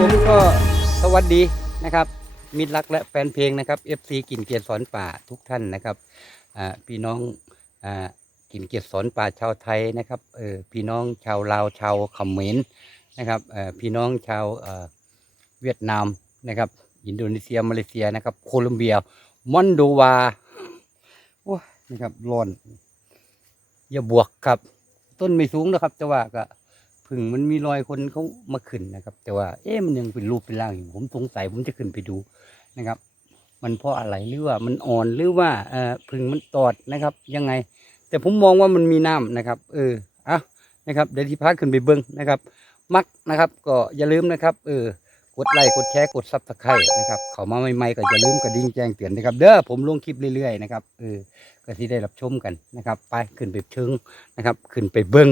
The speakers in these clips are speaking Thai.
ผมก็สวัสดีนะครับ มิตรรักและแฟนเพลงนะครับ FC กินเกียรติสอนป่าทุกท่านนะครับพี่น้องอกินเกียรติสอนป่าชาวไทยนะครับพี่น้องชาวลาวชาวเขมรนะครับพี่น้องชาวเวียดนามนะครับ อินโดนีเซียมาเลเซียนะครับ โคลอมเบียมอนโดวาโอ้นะครับร้อน อย่าบวกครับ ต้นไม่สูงนะครับ แต่ว่าก็ ผึ่งมันมีรอยคนเขามาขึ้นนะครับ แต่ว่าเอ๊ะมันยังเป็นรูปเป็นร่างอยู่ผมสงสัยผมจะขึ้นไปดูนะครับ มันเพราะอะไรหรือว่ามันอ่อนหรือว่าเอ่อผึ่งมันตอดนะครับ ยังไง แต่ผมมองว่ามันมีน้ำนะครับ เอออะนะครับเดี๋ยวที่พาขึ้นไปเบิ้งนะครับ มักนะครับ ก็อย่าลืมนะครับ เออกดไลค์กดแชร์กดซับสไครต์นะครับเขามาใหม่ๆก็อย่าลืมกระดิ่งแจ้งเตือนนะครับ เด้อผมลงคลิปเรื่อยๆนะครับเออก็ที่ได้รับชมกันนะครับ ไปขึ้นไปเชิงนะครับ ขึ้นไปเบิ้ง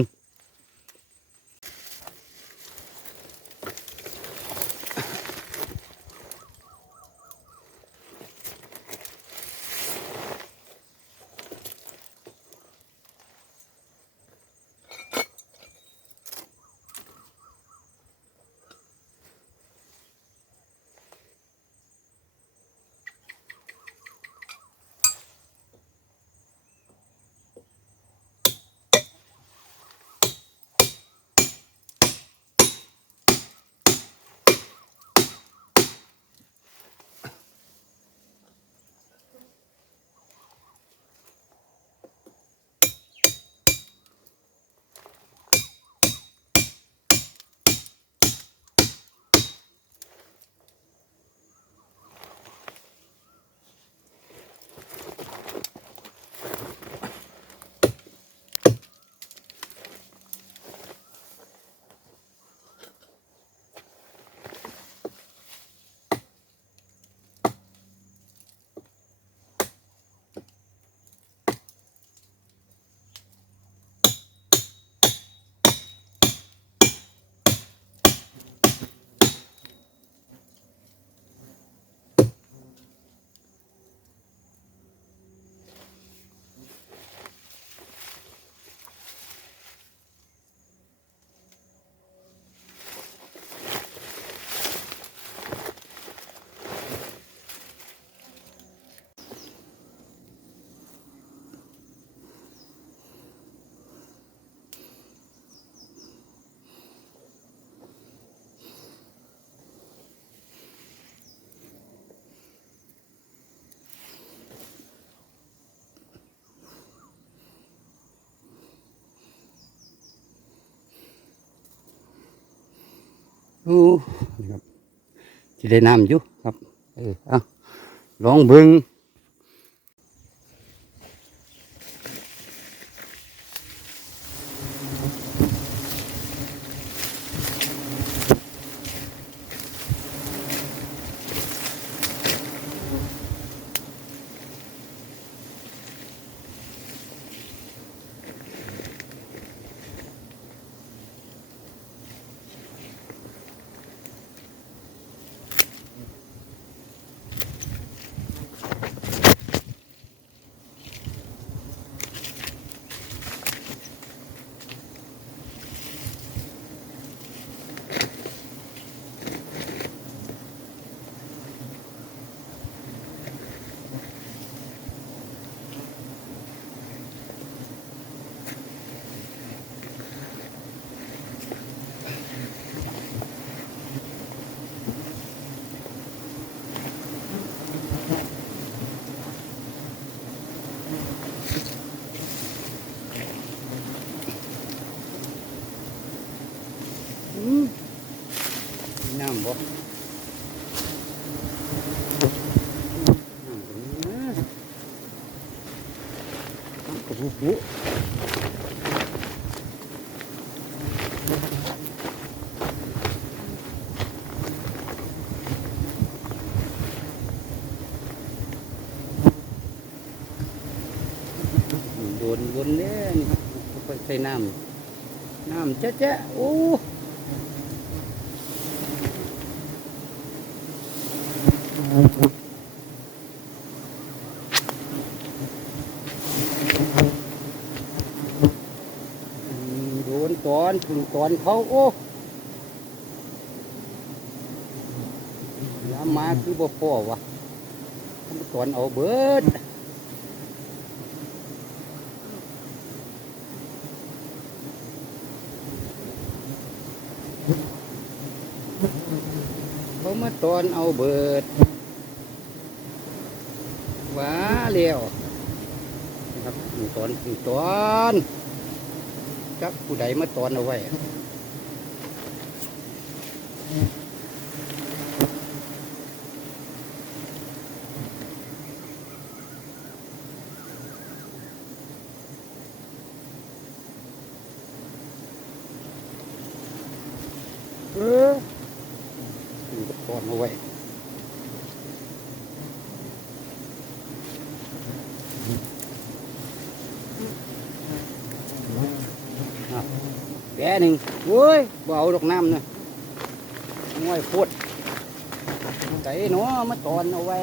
อ้นะครับที่ได้น้ำอยู่ครับ เออเอาลองเบิ่งอืมมีน้ำบ่น้ำตรงนี้นะ น้ำกระปุกบุโดนวนเนี่ยนี่ค่อยๆใส่น้ำน้ำเจ๊ะเจ๊ะโอ้อืมโดน ตอนถึงตอนเขาโอ้ามมาคือบ่พ่อวะตอนเอาเบิดเขามาตอนเอาเบิดว้าเลี้ยวนะครับหนึ่งตอนถึงตอน จักผู้ใดมาตอนเอาไว้ เออถึงกับตอนเอาไว้อะ แปะหนึ่งโว้ยบ่เอาดอกน้ำนะง่อยโคตรใจเนาะมาตอนเอาไว้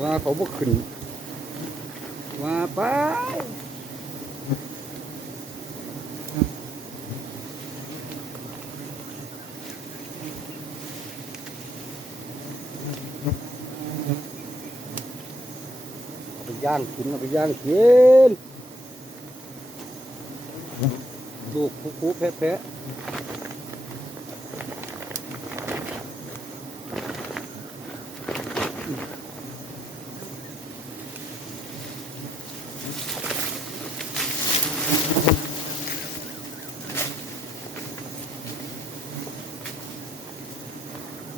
ว่าเขาบ่ขึ้นว่าไปเอาไป ย่างกินเอาไปย่างกินลูกคุกๆแพะๆ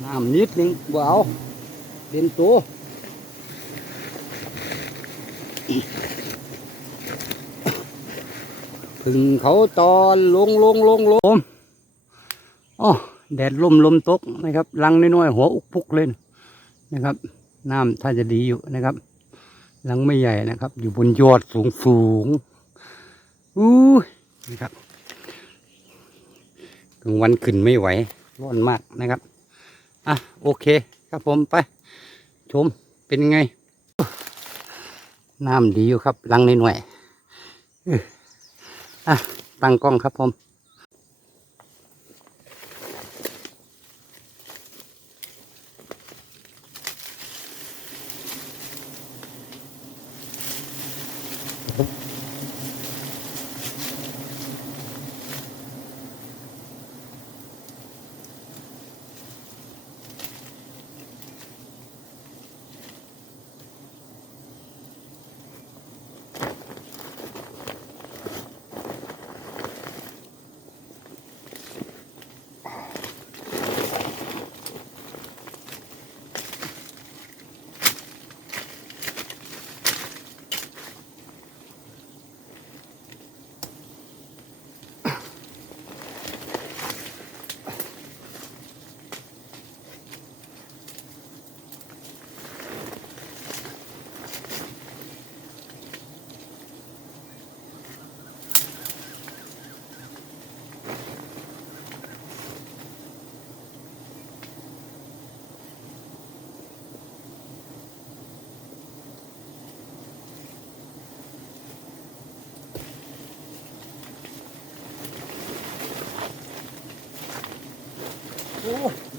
น้ำนิดนึงบ่เอาเด่นตัว พึ่งเขาตอนลงลงลงลงอ๋อแดดลมลมตกนะครับรังน้อยๆหัวอุกพุกเลยนะครับน้ำถ้าจะดีอยู่นะครับรังไม่ใหญ่นะครับ อยู่บนยอดสูงสูงอู้นะครับกลางวันขึ้นไม่ไหวร้อนมากนะครับ อะ โอเคครับผมไป ชมเป็นไง น้ำดีอยู่ครับลังในหน่วยอะตั้งกล้องครับผม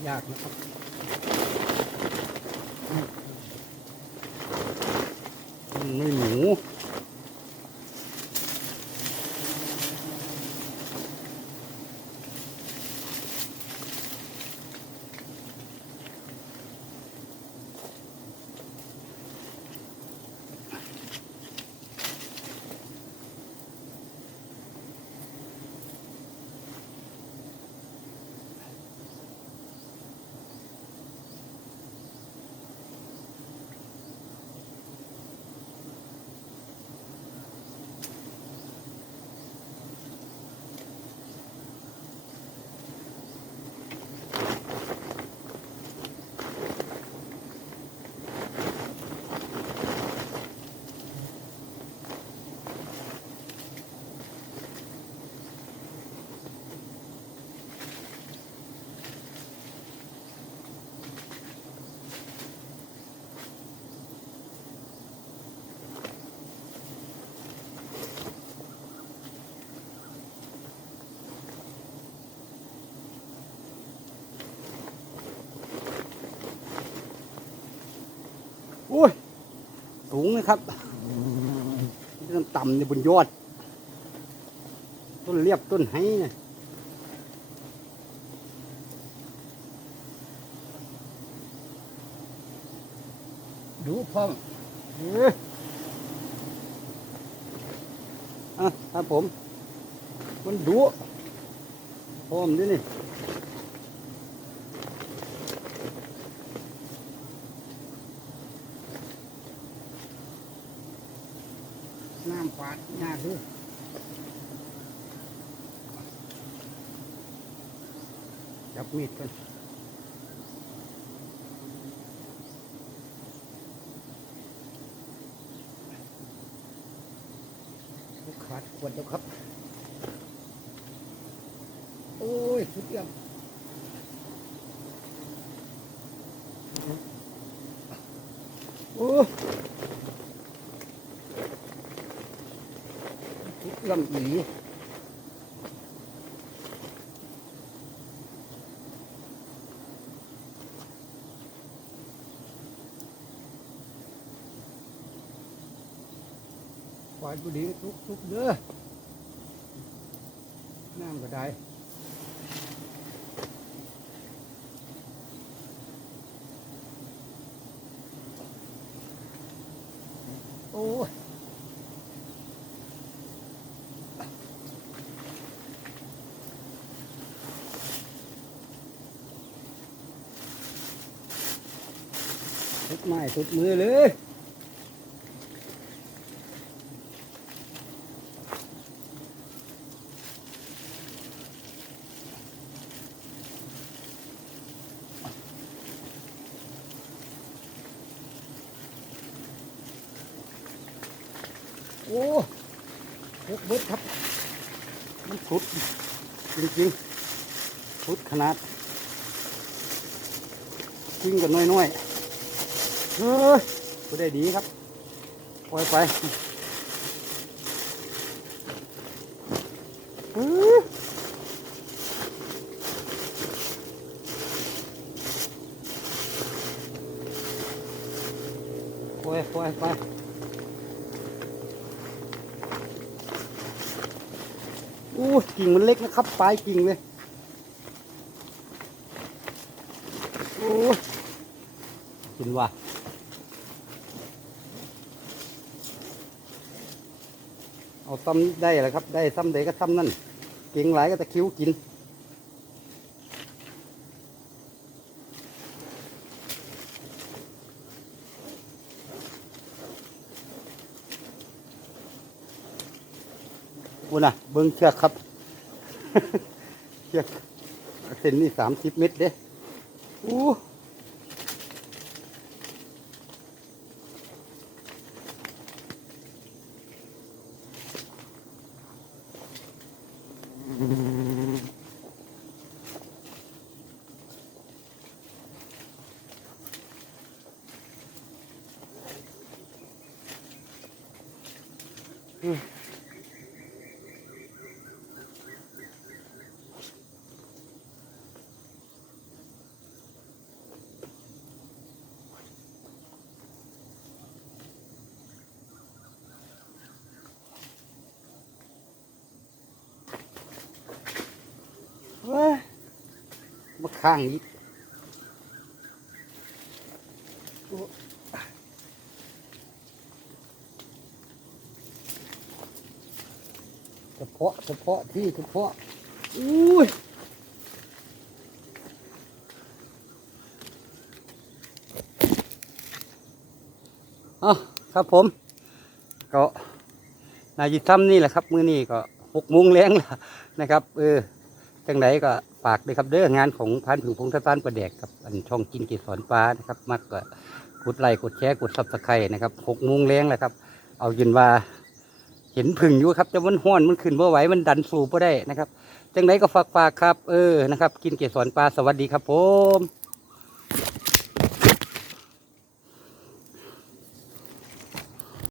ยากนะครับ นะครับต้นต่ำในบนยอด ต้นเรียบต้นไห้นะดูพ่อมเอ้ยอะครับผม มันดูพร้อมด้วยนี่ น้ำฝาดหน้าคือจับมีดกันขาดขวดแล้วครับ โอ้ย สุดยอดโอ้ ยสุดลำอีควายบุดีทุกทุกๆเด้อน้ำก็ ไม้ทุกมือเลยโอ้ยกเบิดครับ มันสุด จริงๆสุดขนาดกินกันน้อยๆ เฮ้ยก็ได้ดีครับปล่อยไปปล่อยปล่อยไปอู้กิ่งมันเล็กนะครับ ปลายกิ่งเลยโอ้กินว่ะเอา ซ้ำได้แหละครับ ได้ซ้ำใดก็ซ้ำนั่น เก่งหลายก็ตะคิ้วกินกูน่ะ เบิ้งเชือกครับ เชือกเส้นนี่สามสิบเมตรเด้อู้ ข้างอีกโอ้เฉพาะเฉพาะที่เฉพาะอุ้ยเอ๋อครับผม ก็นายจิทำนี่แหละครับ มื้อนี้ก็หกโมงแรงแล้วนะครับ เออจังไดก็ ฝากด้วยครับเด้องานของพันผึ่งพงศธรประแดกกับอันช่องกินเกสอนปลานะครับมักก็กดไลค์กดแชร์กดซับสไครต์นะครับหกโมงแรงแล้วครับ เอายินว่าเห็นผึ่งอยู่ครับแต่มันห้อนมันขึ้นบ่ไหวมันดันสูบไ่ได้นะครับจังไรก็ฝากฝากครับ เออนะครับ กินเกสรปลาสวัสดีครับผม